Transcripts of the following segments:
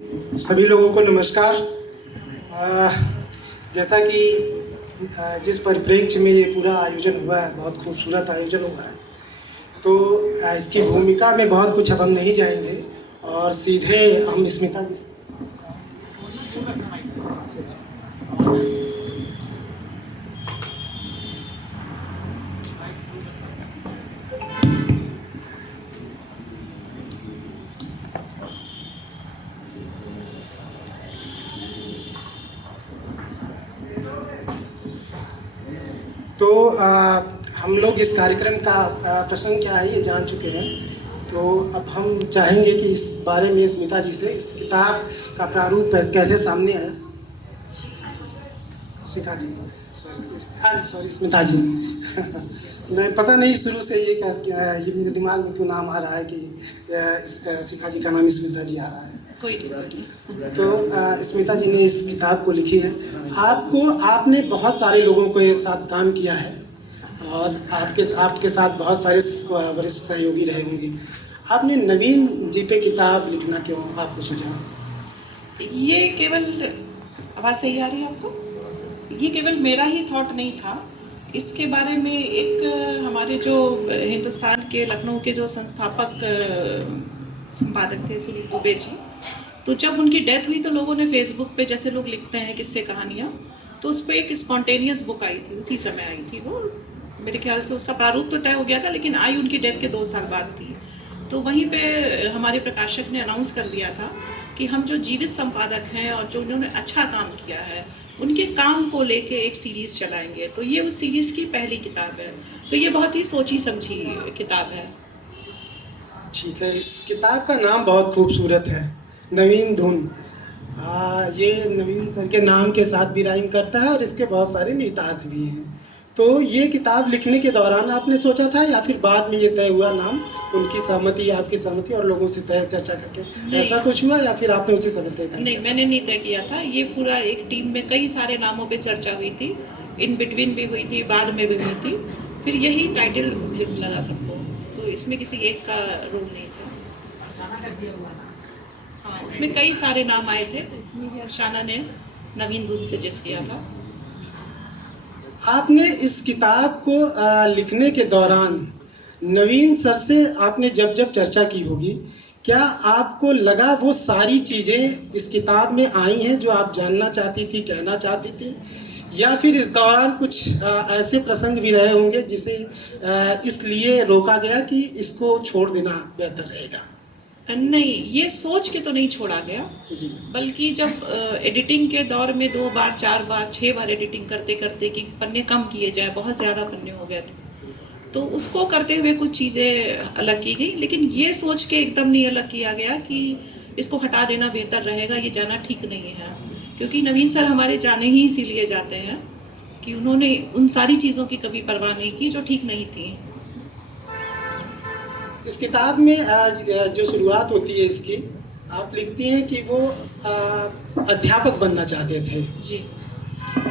सभी लोगों को नमस्कार। जैसा कि जिस परिप्रेक्ष्य में ये पूरा आयोजन हुआ है, बहुत खूबसूरत आयोजन हुआ है, तो इसकी भूमिका में बहुत कुछ अब हम नहीं जाएंगे और सीधे हम स्मिता जी तो हम लोग इस कार्यक्रम का प्रसंग क्या है ये जान चुके हैं। तो अब हम चाहेंगे कि इस बारे में स्मिता जी से, इस किताब का प्रारूप कैसे सामने आया। शिखा जी, सॉरी स्मिता जी मैं पता नहीं शुरू से ये ये मेरे दिमाग में क्यों नाम आ रहा है कि शिखा जी का नाम स्मिता जी आ रहा है। तो स्मिता जी ने इस किताब को लिखी है। आपने बहुत सारे लोगों के साथ काम किया है और आपके साथ बहुत सारे वरिष्ठ सहयोगी रहे होंगे। आपने नवीन जी पे किताब लिखना क्यों आपको सुझा? ये केवल, आवाज़ सही आ रही है आपको? ये केवल मेरा ही थॉट नहीं था। इसके बारे में एक हमारे जो हिंदुस्तान के लखनऊ के जो संस्थापक संपादक थे सुनील दुबे जी, तो जब उनकी डेथ हुई तो लोगों ने फेसबुक पे, जैसे लोग लिखते हैं किस्से कहानियाँ, तो उस पर एक स्पॉन्टेनियस बुक आई थी, उसी समय आई थी वो। मेरे ख्याल से उसका प्रारूप तो तय हो गया था, लेकिन आई उनकी डेथ के 2 साल बाद थी। तो वहीं पे हमारे प्रकाशक ने अनाउंस कर दिया था कि हम जो जीवित संपादक हैं और जो उन्होंने अच्छा काम किया है, उनके काम को लेके एक सीरीज़ चलाएंगे। तो ये उस सीरीज़ की पहली किताब है। तो ये बहुत ही सोची समझी किताब है। ठीक है, इस किताब का नाम बहुत खूबसूरत है, नवीन धुन। ये नवीन सर के नाम के साथ भी राइम करता है और इसके बहुत सारे निहितार्थ भी हैं। तो ये किताब लिखने के दौरान आपने सोचा था या फिर बाद में ये तय हुआ नाम, उनकी सहमति, आपकी सहमति और लोगों से तय चर्चा करके ऐसा कुछ हुआ या फिर आपने उसी समय तय कर? नहीं, मैंने नहीं तय किया था। ये पूरा एक टीम में कई सारे नामों पे चर्चा हुई थी, इन बिटवीन भी हुई थी, बाद में भी हुई थी, फिर यही टाइटल लगा सबको। तो इसमें किसी एक का रोल नहीं था। हाँ, उसमें कई सारे नाम आए थे, इसमें अर्शाना ने नवीन धुन सजेस्ट किया था। आपने इस किताब को लिखने के दौरान नवीन सर से आपने जब चर्चा की होगी, क्या आपको लगा वो सारी चीज़ें इस किताब में आई हैं जो आप जानना चाहती थी, कहना चाहती थी, या फिर इस दौरान कुछ ऐसे प्रसंग भी रहे होंगे जिसे इसलिए रोका गया कि इसको छोड़ देना बेहतर रहेगा? नहीं, ये सोच के तो नहीं छोड़ा गया, बल्कि जब एडिटिंग के दौर में 2 बार 4 बार 6 बार एडिटिंग करते करते कि पन्ने कम किए जाए, बहुत ज़्यादा पन्ने हो गए थे, तो उसको करते हुए कुछ चीज़ें अलग की गई। लेकिन ये सोच के एकदम नहीं अलग किया गया कि इसको हटा देना बेहतर रहेगा, ये जाना ठीक नहीं है। क्योंकि नवीन सर हमारे जाने ही इसीलिए जाते हैं कि उन्होंने उन सारी चीज़ों की कभी परवाह नहीं की जो ठीक नहीं थी। इस किताब में आज जो शुरुआत होती है इसकी, आप लिखती हैं कि वो अध्यापक बनना चाहते थे जी,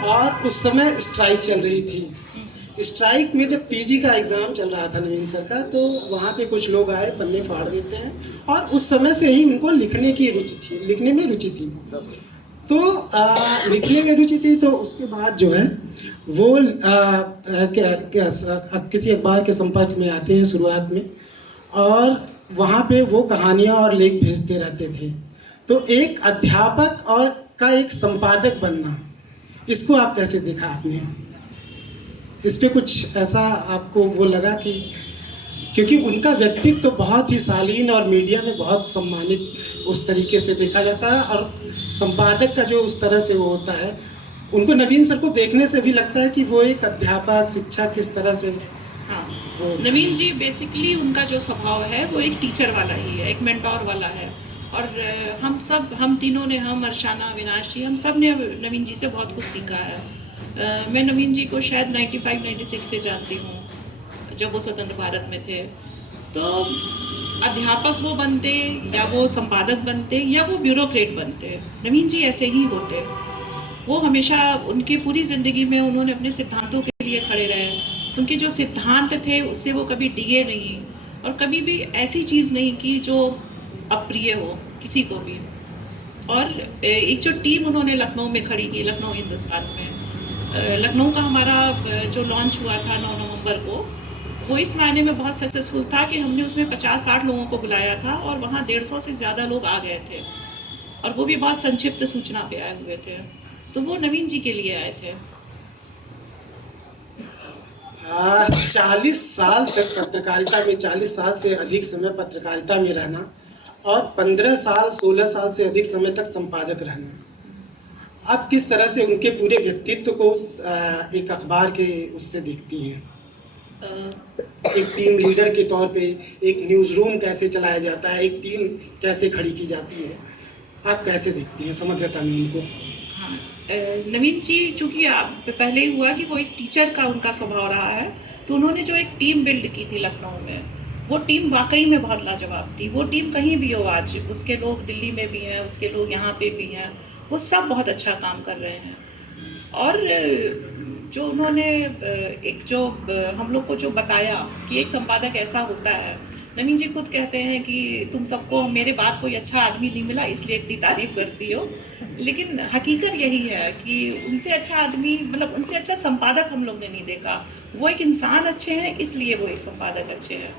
और उस समय स्ट्राइक चल रही थी। स्ट्राइक में जब पीजी का एग्ज़ाम चल रहा था नवीन सर का, तो वहाँ पे कुछ लोग आए, पन्ने फाड़ देते हैं, और उस समय से ही उनको लिखने की रुचि थी, लिखने में रुचि थी। तो लिखने में रुचि थी, तो उसके बाद जो है वो किसी अखबार के संपर्क में आते हैं शुरुआत में, और वहाँ पे वो कहानियाँ और लेख भेजते रहते थे। तो एक अध्यापक और का एक संपादक बनना, इसको आप कैसे देखा आपने? इस पे कुछ ऐसा आपको वो लगा कि, क्योंकि उनका व्यक्तित्व तो बहुत ही शालीन और मीडिया में बहुत सम्मानित उस तरीके से देखा जाता है, और संपादक का जो उस तरह से वो होता है, उनको नवीन सर को देखने से भी लगता है कि वो एक अध्यापक, शिक्षक किस तरह से। हाँ, नवीन जी बेसिकली उनका जो स्वभाव है वो एक टीचर वाला ही है, एक मेंटोर वाला है। और हम तीनों ने, हम अर्शाना, अविनाश जी, हम सब ने नवीन जी से बहुत कुछ सीखा है। मैं नवीन जी को शायद 95-96 से जानती हूँ, जब वो स्वतंत्र भारत में थे। तो अध्यापक वो बनते या वो संपादक बनते या वो ब्यूरोक्रेट बनते, नवीन जी ऐसे ही होते। वो हमेशा, उनकी पूरी ज़िंदगी में उन्होंने अपने सिद्धांतों के लिए खड़े रहे। उनके जो सिद्धांत थे उससे वो कभी डिगे नहीं, और कभी भी ऐसी चीज़ नहीं की जो अप्रिय हो किसी को भी। और एक जो टीम उन्होंने लखनऊ में खड़ी की, लखनऊ हिंदुस्तान में, लखनऊ का हमारा जो लॉन्च हुआ था 9 नवंबर को, वो इस मायने में बहुत सक्सेसफुल था कि हमने उसमें 50-60 लोगों को बुलाया था और वहाँ 150 से ज़्यादा लोग आ गए थे, और वो भी बहुत संक्षिप्त सूचना पे आए हुए थे। तो वो नवीन जी के लिए आए थे। 40 साल तक पत्रकारिता में, 40 साल से अधिक समय पत्रकारिता में रहना और 15 साल 16 साल से अधिक समय तक संपादक रहना, आप किस तरह से उनके पूरे व्यक्तित्व को एक अखबार के उससे देखती हैं? एक टीम लीडर के तौर पे एक न्यूज़ रूम कैसे चलाया जाता है, एक टीम कैसे खड़ी की जाती है, आप कैसे देखती हैं समग्रता में उनको? हाँ, नवीन जी चूँकि आप पहले ही हुआ कि वो एक टीचर का उनका स्वभाव रहा है, तो उन्होंने जो एक टीम बिल्ड की थी लखनऊ में, वो टीम वाकई में बहुत लाजवाब थी। वो टीम कहीं भी हो आज, उसके लोग दिल्ली में भी हैं, उसके लोग यहाँ पे भी हैं, वो सब बहुत अच्छा काम कर रहे हैं। और जो उन्होंने एक जो हम लोग को जो बताया कि एक संपादक ऐसा होता है, नवीन जी खुद कहते हैं कि तुम सबको मेरे बाद कोई अच्छा आदमी नहीं मिला इसलिए इतनी तारीफ करती हो, लेकिन हकीकत यही है कि उनसे अच्छा आदमी, मतलब उनसे अच्छा संपादक हम लोग ने नहीं देखा। वो एक इंसान अच्छे हैं इसलिए वो एक संपादक अच्छे हैं।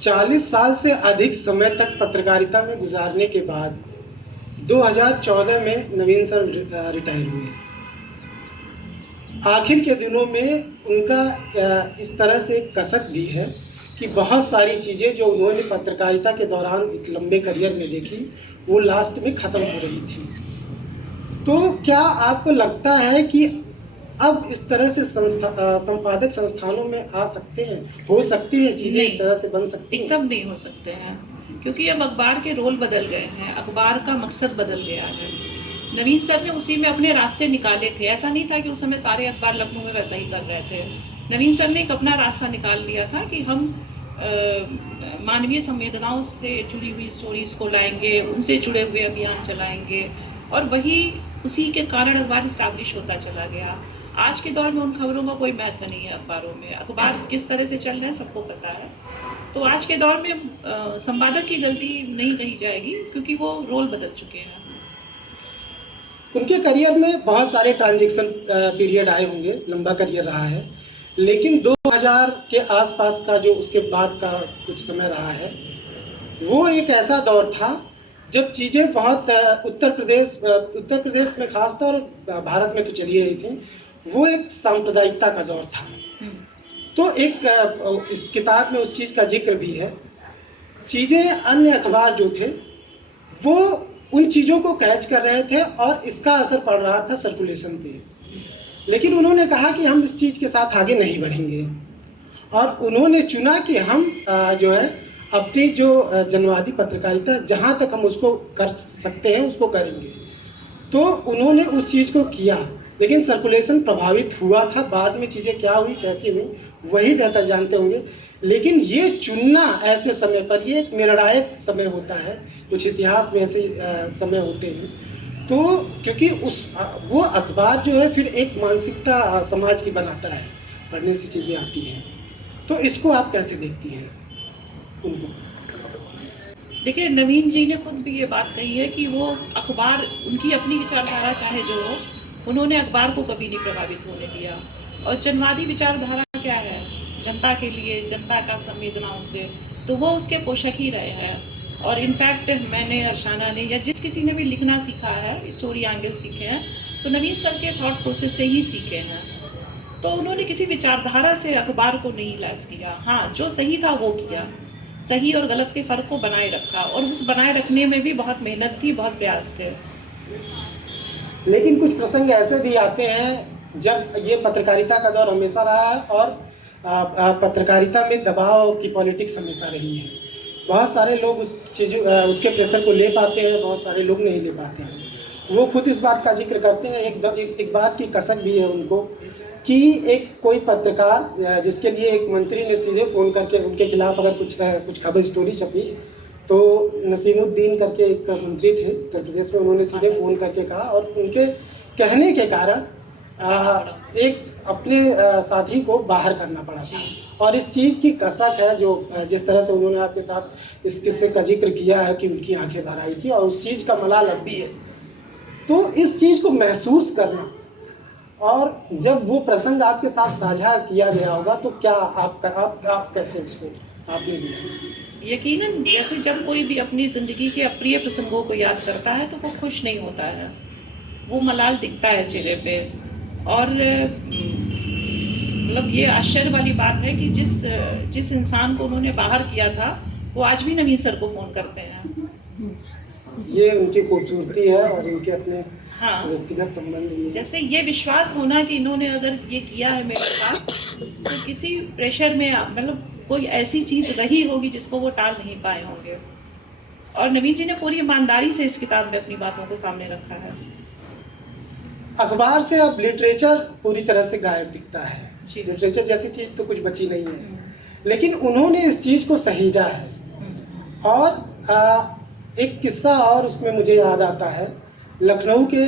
40 साल से अधिक समय तक पत्रकारिता में गुजारने के बाद 2014 में नवीन सर रिटायर हुए। आखिर के दिनों में उनका इस तरह से कसक भी है कि बहुत सारी चीज़ें जो उन्होंने पत्रकारिता के दौरान एक लंबे करियर में देखी, वो लास्ट में ख़त्म हो रही थी। तो क्या आपको लगता है कि अब इस तरह से संपादक संस्थानों में आ सकते हैं, हो सकती है चीज़ें इस तरह से बन सकती हैं? एकदम नहीं हो सकते हैं, क्योंकि अब अखबार के रोल बदल गए हैं, अखबार का मकसद बदल गया है। नवीन सर ने उसी में अपने रास्ते निकाले थे। ऐसा नहीं था कि उस समय सारे अखबार लखनऊ में वैसा ही कर रहे थे। नवीन सर ने एक अपना रास्ता निकाल लिया था कि हम मानवीय संवेदनाओं से जुड़ी हुई स्टोरीज़ को लाएंगे, उनसे जुड़े हुए अभियान चलाएंगे, और वही उसी के कारण अखबार इस्टेब्लिश होता चला गया। आज के दौर में उन खबरों का कोई महत्व नहीं है अखबारों में। अखबार किस तरह से चल रहे हैं सबको पता है। तो आज के दौर में संपादक की गलती नहीं कही जाएगी, क्योंकि वो रोल बदल चुके हैं। उनके करियर में बहुत सारे ट्रांजिशन पीरियड आए होंगे, लंबा करियर रहा है, लेकिन 2000 के आसपास का जो उसके बाद का कुछ समय रहा है, वो एक ऐसा दौर था जब चीज़ें बहुत उत्तर प्रदेश में खासतौर भारत में तो चली रही थी, वो एक सांप्रदायिकता का दौर था। तो एक इस किताब में उस चीज़ का जिक्र भी है। चीज़ें, अन्य अखबार जो थे वो उन चीज़ों को कैच कर रहे थे और इसका असर पड़ रहा था सर्कुलेशन पे, लेकिन उन्होंने कहा कि हम इस चीज़ के साथ आगे नहीं बढ़ेंगे, और उन्होंने चुना कि हम जो है अपनी जो जनवादी पत्रकारिता जहाँ तक हम उसको कर सकते हैं उसको करेंगे। तो उन्होंने उस चीज़ को किया, लेकिन सर्कुलेशन प्रभावित हुआ था। बाद में चीज़ें क्या हुई, कैसी हुई, वही बेहतर जानते होंगे। लेकिन ये चुनना ऐसे समय पर, ये एक निर्णायक समय होता है, कुछ इतिहास में ऐसे समय होते हैं। तो क्योंकि वो अखबार जो है फिर एक मानसिकता समाज की बनाता है, पढ़ने से चीज़ें आती हैं। तो इसको आप कैसे देखती हैं उनको? देखिए, नवीन जी ने खुद भी ये बात कही है कि वो अखबार, उनकी अपनी विचारधारा चाहे जो हो, उन्होंने अखबार को कभी नहीं प्रभावित होने दिया। और जनवादी विचारधारा क्या है, जनता के लिए, जनता का संवेदनाओं से, तो वो उसके पोषक ही रहे हैं। और इनफैक्ट मैंने, अर्शाना ने, या जिस किसी ने भी लिखना सीखा है, स्टोरी एंगल सीखे हैं, तो नवीन सर के थॉट प्रोसेस से ही सीखे हैं। तो उन्होंने किसी विचारधारा से अखबार को नहीं लैस किया। हाँ, जो सही था वो किया, सही और गलत के फ़र्क को बनाए रखा, और उस बनाए रखने में भी बहुत मेहनत थी, बहुत प्रयास थे। लेकिन कुछ प्रसंग ऐसे भी आते हैं जब ये पत्रकारिता का दौर हमेशा रहा है, और पत्रकारिता में दबाव की पॉलिटिक्स हमेशा रही है। बहुत सारे लोग उसके प्रेशर को ले पाते हैं, बहुत सारे लोग नहीं ले पाते हैं। वो खुद इस बात का जिक्र करते हैं। एक बात की कसक भी है उनको कि एक कोई पत्रकार जिसके लिए एक मंत्री ने सीधे फ़ोन करके उनके खिलाफ अगर कुछ खबर स्टोरी छपी, तो नसीमुद्दीन करके एक मंत्री थे उत्तर प्रदेश में, उन्होंने सीधे फ़ोन करके कहा, और उनके कहने के कारण एक अपने साथी को बाहर करना पड़ा था। और इस चीज़ की कसक है जो जिस तरह से उन्होंने आपके साथ इस किस्से का जिक्र किया है कि उनकी आंखें भर आई थी और उस चीज़ का मलाल अब भी है। तो इस चीज़ को महसूस करना और जब वो प्रसंग आपके साथ साझा किया गया होगा तो क्या आप कैसे उसको आपने लिया? यकीनन जैसे जब कोई भी अपनी ज़िंदगी के अप्रिय प्रसंगों को याद करता है तो वो खुश नहीं होता है, वो मलाल दिखता है चेहरे पे। और मतलब ये आश्चर्य वाली बात है कि जिस इंसान को उन्होंने बाहर किया था वो आज भी नवीन सर को फ़ोन करते हैं। ये उनकी खूबसूरती है और उनके अपने हाँ, व्यक्तिगत संबंध भी है। जैसे ये विश्वास होना कि इन्होंने अगर ये किया है मेरे साथ तो किसी प्रेशर में मतलब कोई ऐसी चीज़ रही होगी जिसको वो टाल नहीं पाए होंगे। और नवीन जी ने पूरी ईमानदारी से इस किताब में अपनी बातों को सामने रखा है। अखबार से अब लिटरेचर पूरी तरह से गायब दिखता है, जी। लिटरेचर जैसी चीज़ तो कुछ बची नहीं है, लेकिन उन्होंने इस चीज़ को सहेजा है। और एक किस्सा और उसमें मुझे याद आता है, लखनऊ के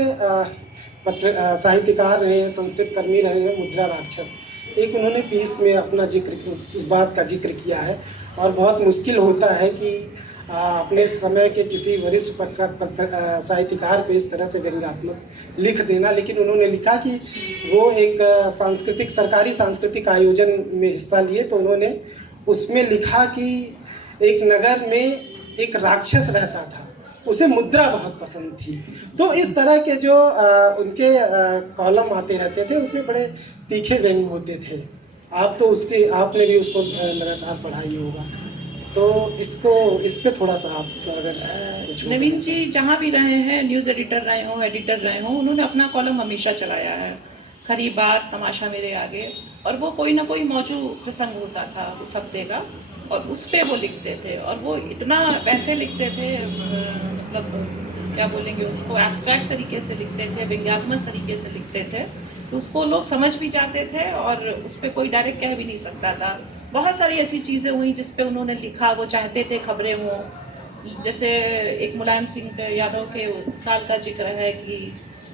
साहित्यकार रहे हैं, संस्कृत कर्मी रहे हैं मुद्रा राक्षस। एक उन्होंने पीस में अपना जिक्र उस बात का जिक्र किया है। और बहुत मुश्किल होता है कि अपने समय के किसी वरिष्ठ साहित्यकार पे इस तरह से व्यंग्यात्मक लिख देना, लेकिन उन्होंने लिखा कि वो एक सरकारी सांस्कृतिक आयोजन में हिस्सा लिए तो उन्होंने उसमें लिखा कि एक नगर में एक राक्षस रहता था, उसे मुद्रा बहुत पसंद थी। तो इस तरह के जो उनके कॉलम आते रहते थे उसमें बड़े तीखे व्यंग होते थे। आपने भी उसको लगातार पढ़ा ही होगा, तो इस पे थोड़ा सा आप अगर कुछ नवीन जी जहाँ भी रहे हैं, न्यूज़ एडिटर रहे हों, एडिटर रहे हों, उन्होंने अपना कॉलम हमेशा चलाया है, खरी बात, तमाशा मेरे आगे। और वो कोई ना कोई मौजूद प्रसंग होता था उस हफ्ते का और उस पर वो लिखते थे। और वो इतना वैसे लिखते थे, मतलब क्या बोलेंगे उसको, एब्स्ट्रैक्ट तरीके से लिखते थे, व्यंग्यात्मक तरीके से लिखते थे, तो उसको लोग समझ भी जाते थे और उस पर कोई डायरेक्ट कह भी नहीं सकता था। बहुत सारी ऐसी चीज़ें हुई जिस पे उन्होंने लिखा, वो चाहते थे खबरें हों। जैसे एक मुलायम सिंह यादव के काल का जिक्र है कि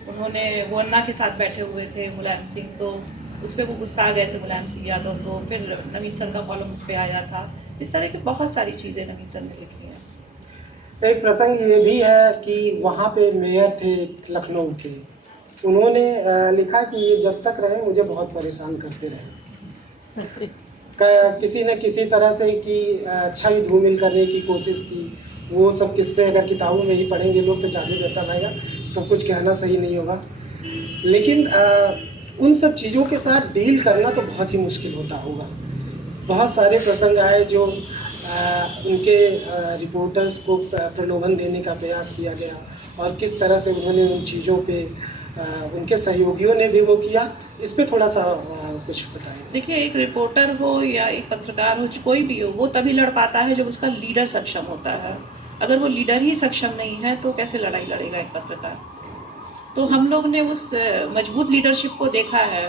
उन्होंने वो अन्ना के साथ बैठे हुए थे मुलायम सिंह, तो उस पर वो गुस्सा आ गए थे मुलायम सिंह यादव, तो फिर नवीन सर का कॉलम उस पर आया था। इस तरह की बहुत सारी चीज़ें नवीन सर ने लिखी हैं। एक प्रसंग ये भी है कि वहाँ पे मेयर थे लखनऊ के, उन्होंने लिखा कि ये जब तक रहे मुझे बहुत परेशान करते रहे। किसी न किसी तरह से कि छवि धूमिल करने की कोशिश की। वो सब किस्से अगर किताबों में ही पढ़ेंगे लोग तो ज़्यादा बेहतर रहेगा, सब कुछ कहना सही नहीं होगा। लेकिन उन सब चीज़ों के साथ डील करना तो बहुत ही मुश्किल होता होगा। बहुत सारे प्रसंग आए जो उनके रिपोर्टर्स को प्रलोभन देने का प्रयास किया गया और किस तरह से उन्होंने उन चीज़ों पे उनके सहयोगियों ने भी वो किया। इस पे थोड़ा सा कुछ बताएं। देखिए, एक रिपोर्टर हो या एक पत्रकार हो, कोई भी हो, वो तभी लड़ पाता है जब उसका लीडर सक्षम होता है। अगर वो लीडर ही सक्षम नहीं है तो कैसे लड़ाई लड़ेगा एक पत्रकार। तो हम लोग ने उस मजबूत लीडरशिप को देखा है।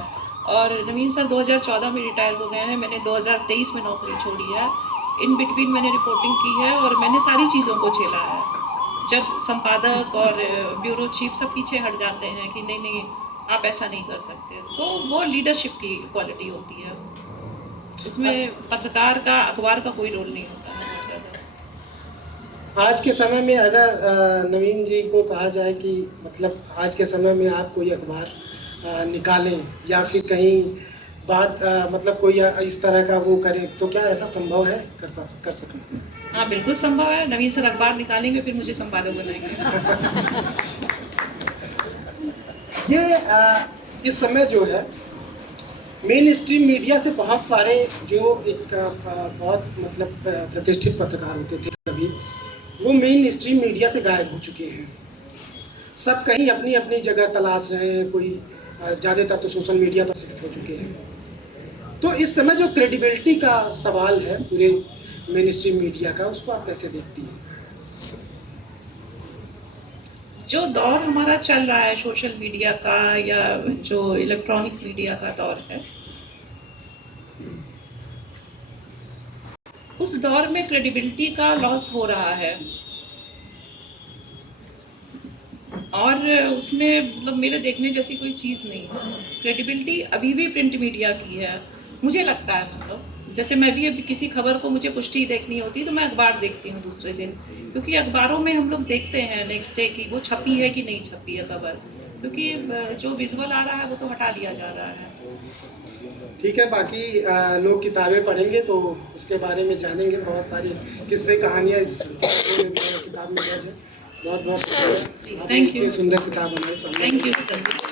और नवीन सर 2014 में रिटायर हो गए हैं, मैंने 2023 में नौकरी छोड़ी है। इन बिटवीन मैंने रिपोर्टिंग की है और मैंने सारी चीज़ों को झेला है। जब संपादक और ब्यूरो चीफ सब पीछे हट जाते हैं कि नहीं आप ऐसा नहीं कर सकते, तो वो लीडरशिप की क्वालिटी होती है। उसमें पत्रकार का, अखबार का कोई रोल नहीं होता है बहुत ज़्यादा। आज के समय में अगर नवीन जी को कहा जाए कि मतलब आज के समय में आप कोई अखबार निकालें या फिर कहीं बात मतलब कोई इस तरह का वो करें, तो क्या ऐसा संभव है कर सकना? हाँ, बिल्कुल संभव है। नवीन सर अखबार निकालेंगे, फिर मुझे संपादक बनाएंगे। ये इस समय जो है मेन स्ट्रीम मीडिया से बहुत सारे जो एक बहुत मतलब प्रतिष्ठित पत्रकार होते थे कभी, वो मेन स्ट्रीम मीडिया से गायब हो चुके हैं। सब कहीं अपनी अपनी जगह तलाश रहे हैं, कोई ज़्यादातर तो सोशल मीडिया पर शिफ्ट हो चुके हैं। तो इस समय जो क्रेडिबिलिटी का सवाल है पूरे मेन स्ट्रीम मीडिया का, उसको आप कैसे देखती हैं? जो दौर हमारा चल रहा है सोशल मीडिया का या जो इलेक्ट्रॉनिक मीडिया का दौर है, उस दौर में क्रेडिबिलिटी का लॉस हो रहा है। और उसमें मतलब मेरे देखने जैसी कोई चीज़ नहीं है। क्रेडिबिलिटी अभी भी प्रिंट मीडिया की है, मुझे लगता है। मतलब जैसे मैं भी अभी किसी खबर को मुझे पुष्टि देखनी होती तो मैं अखबार देखती हूँ दूसरे दिन, क्योंकि अखबारों में हम लोग देखते हैं नेक्स्ट डे की वो छपी है कि नहीं छपी है खबर, क्योंकि जो विजुअल आ रहा है वो तो हटा लिया जा रहा है। ठीक है, बाकी लोग किताबें पढ़ेंगे तो उसके बारे में जानेंगे। बहुत सारी किस्से कहानियाँ इस किताब में दर्ज है। बहुत बहुत शुक्रिया, थैंक यू। इतनी सुंदर किताब हमारे सामने। Thank you sir.